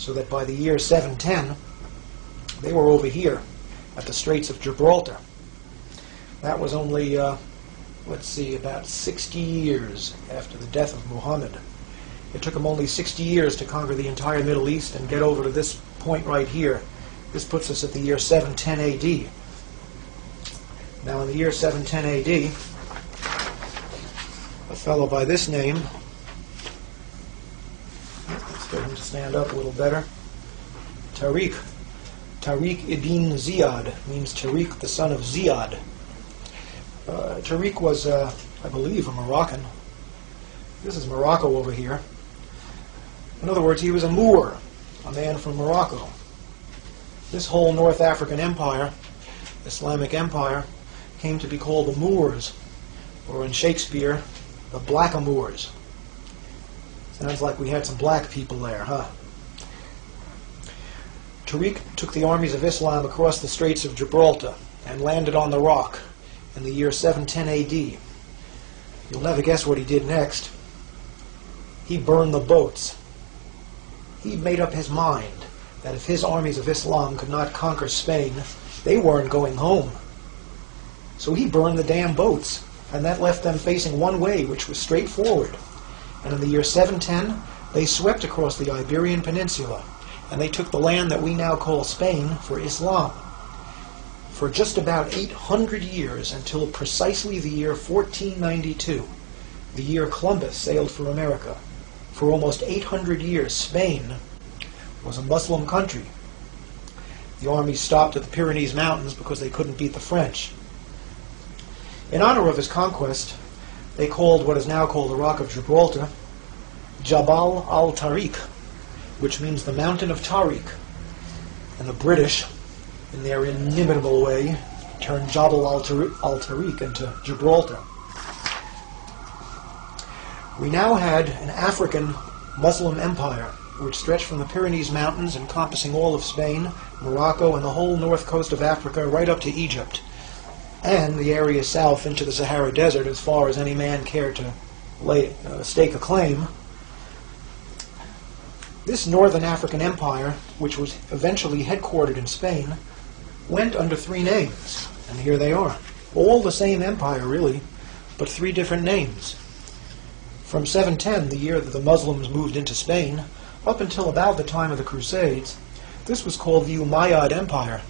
so that by the year 710, they were over here at the Straits of Gibraltar. That was only, let's see, about 60 years after the death of Muhammad. It took them only 60 years to conquer the entire Middle East and get over to this point right here. This puts us at the year 710 AD. Now in the year 710 AD, a fellow by this name, let's get him to stand up a little better, Tariq ibn Ziyad, means Tariq the son of Ziyad. Tariq was, I believe, a Moroccan. This is Morocco over here. In other words, he was a Moor, a man from Morocco. This whole North African empire, Islamic empire, came to be called the Moors, or in Shakespeare, the Blackamoors. Sounds like we had some black people there, huh? Tariq took the armies of Islam across the Straits of Gibraltar and landed on the Rock in the year 710 AD. You'll never guess what he did next. He burned the boats. He made up his mind that if his armies of Islam could not conquer Spain, they weren't going home. So he burned the damn boats, and that left them facing one way, which was straight forward. And in the year 710, they swept across the Iberian Peninsula, and they took the land that we now call Spain for Islam. For just about 800 years, until precisely the year 1492, the year Columbus sailed for America. For almost 800 years, Spain was a Muslim country. The armies stopped at the Pyrenees Mountains because they couldn't beat the French. In honor of his conquest, they called what is now called the Rock of Gibraltar Jabal al-Tariq, which means the Mountain of Tariq. And the British, in their inimitable way, turned Jabal al-Tariq into Gibraltar. We now had an African Muslim empire which stretched from the Pyrenees Mountains, encompassing all of Spain, Morocco, and the whole north coast of Africa right up to Egypt, and the area south into the Sahara Desert as far as any man cared to stake a claim. This northern African empire, which was eventually headquartered in Spain, went under three names, and here they are. All the same empire, really, but three different names. From 710, the year that the Muslims moved into Spain, up until about the time of the Crusades, this was called the Umayyad Empire.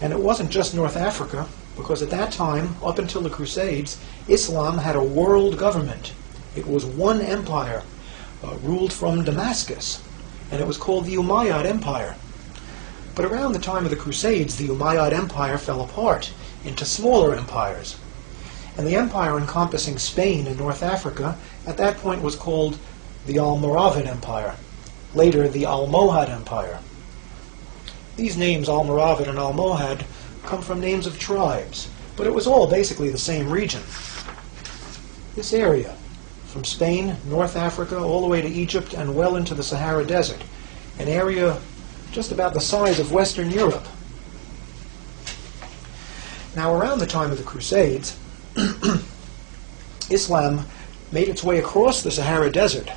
And it wasn't just North Africa, because at that time, up until the Crusades, Islam had a world government. It was one empire, ruled from Damascus, and it was called the Umayyad Empire. But around the time of the Crusades, the Umayyad Empire fell apart into smaller empires. And the empire encompassing Spain and North Africa at that point was called the Almoravid Empire, later the Almohad Empire. These names, Almoravid and Almohad, come from names of tribes, but it was all basically the same region. This area, from Spain, North Africa, all the way to Egypt and well into the Sahara Desert, an area just about the size of Western Europe. Now, around the time of the Crusades, Islam made its way across the Sahara Desert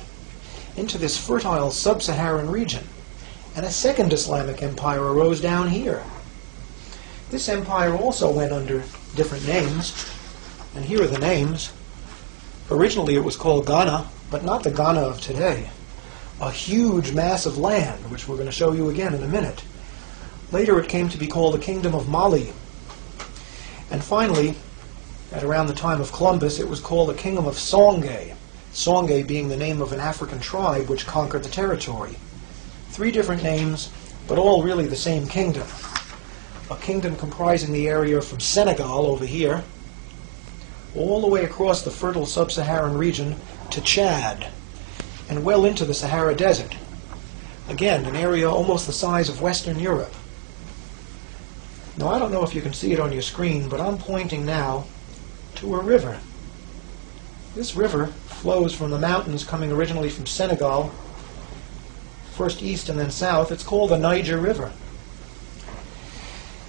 into this fertile sub-Saharan region, and a second Islamic empire arose down here. This empire also went under different names, and here are the names. Originally it was called Ghana, but not the Ghana of today. A huge mass of land, which we're going to show you again in a minute. Later it came to be called the Kingdom of Mali. And finally, at around the time of Columbus, it was called the Kingdom of Songhai, Songhai being the name of an African tribe which conquered the territory. Three different names, but all really the same kingdom. A kingdom comprising the area from Senegal over here, all the way across the fertile sub-Saharan region to Chad, and well into the Sahara Desert. Again, an area almost the size of Western Europe. Now, I don't know if you can see it on your screen, but I'm pointing now to a river. This river flows from the mountains coming originally from Senegal, first east and then south. It's called the Niger River.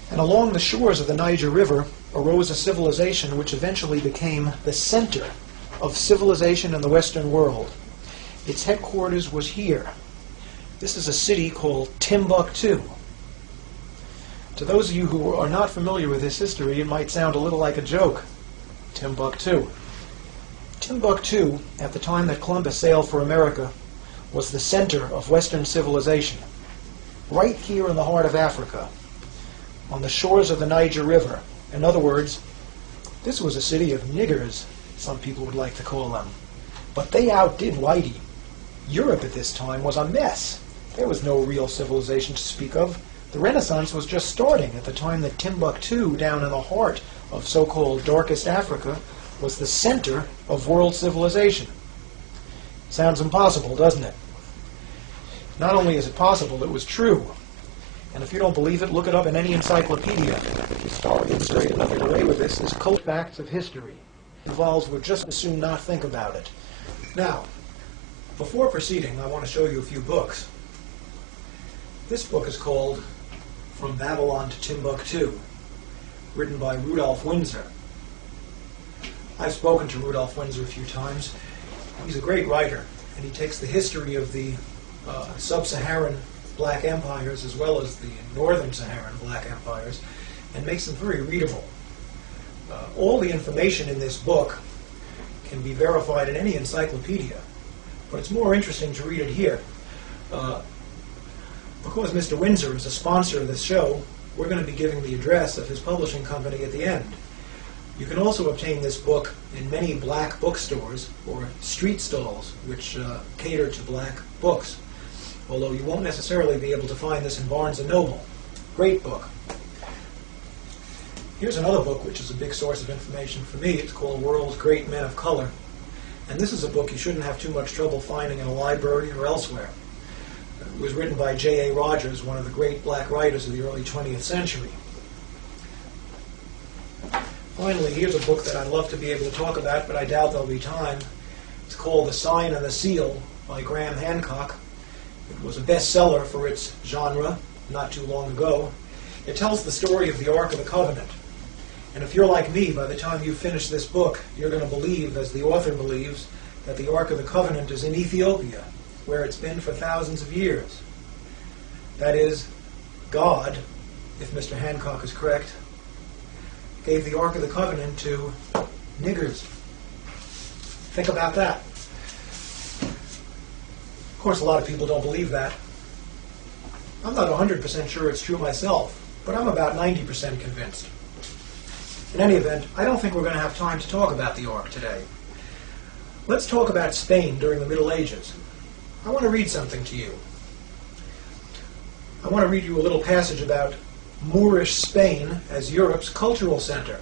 And along the shores of the Niger River arose a civilization which eventually became the center of civilization in the Western world. Its headquarters was here. This is a city called Timbuktu. To those of you who are not familiar with this history, it might sound a little like a joke. Timbuktu. Timbuktu, at the time that Columbus sailed for America, was the center of Western civilization. Right here in the heart of Africa, on the shores of the Niger River. In other words, this was a city of niggers, some people would like to call them. But they outdid Whitey. Europe at this time was a mess. There was no real civilization to speak of. The Renaissance was just starting at the time that Timbuktu, down in the heart of so-called darkest Africa, was the center of world civilization. Sounds impossible, doesn't it? Not only is it possible, it was true. And if you don't believe it, look it up in any encyclopedia. Historians say another way with this is cult facts of history. Involves would just as soon not think about it. Now, before proceeding, I want to show you a few books. This book is called From Babylon to Timbuktu, written by Rudolph Windsor. I've spoken to Rudolph Windsor a few times. He's a great writer, and he takes the history of the sub-Saharan black empires as well as the northern Saharan black empires and makes them very readable. All the information in this book can be verified in any encyclopedia, but it's more interesting to read it here. Because Mr. Windsor is a sponsor of this show, we're going to be giving the address of his publishing company at the end. You can also obtain this book in many black bookstores or street stalls which cater to black books, although you won't necessarily be able to find this in Barnes & Noble. Great book. Here's another book which is a big source of information for me. It's called World's Great Men of Color. And this is a book you shouldn't have too much trouble finding in a library or elsewhere. It was written by J.A. Rogers, one of the great black writers of the early 20th century. Finally, here's a book that I'd love to be able to talk about, but I doubt there'll be time. It's called The Sign and the Seal by Graham Hancock. It was a bestseller for its genre not too long ago. It tells the story of the Ark of the Covenant. And if you're like me, by the time you finish this book, you're going to believe, as the author believes, that the Ark of the Covenant is in Ethiopia, where it's been for thousands of years. That is, God, if Mr. Hancock is correct, gave the Ark of the Covenant to niggers. Think about that. Of course, a lot of people don't believe that. I'm not 100% sure it's true myself, but I'm about 90% convinced. In any event, I don't think we're going to have time to talk about the Ark today. Let's talk about Spain during the Middle Ages. I want to read something to you. I want to read you a little passage about Moorish Spain as Europe's cultural center.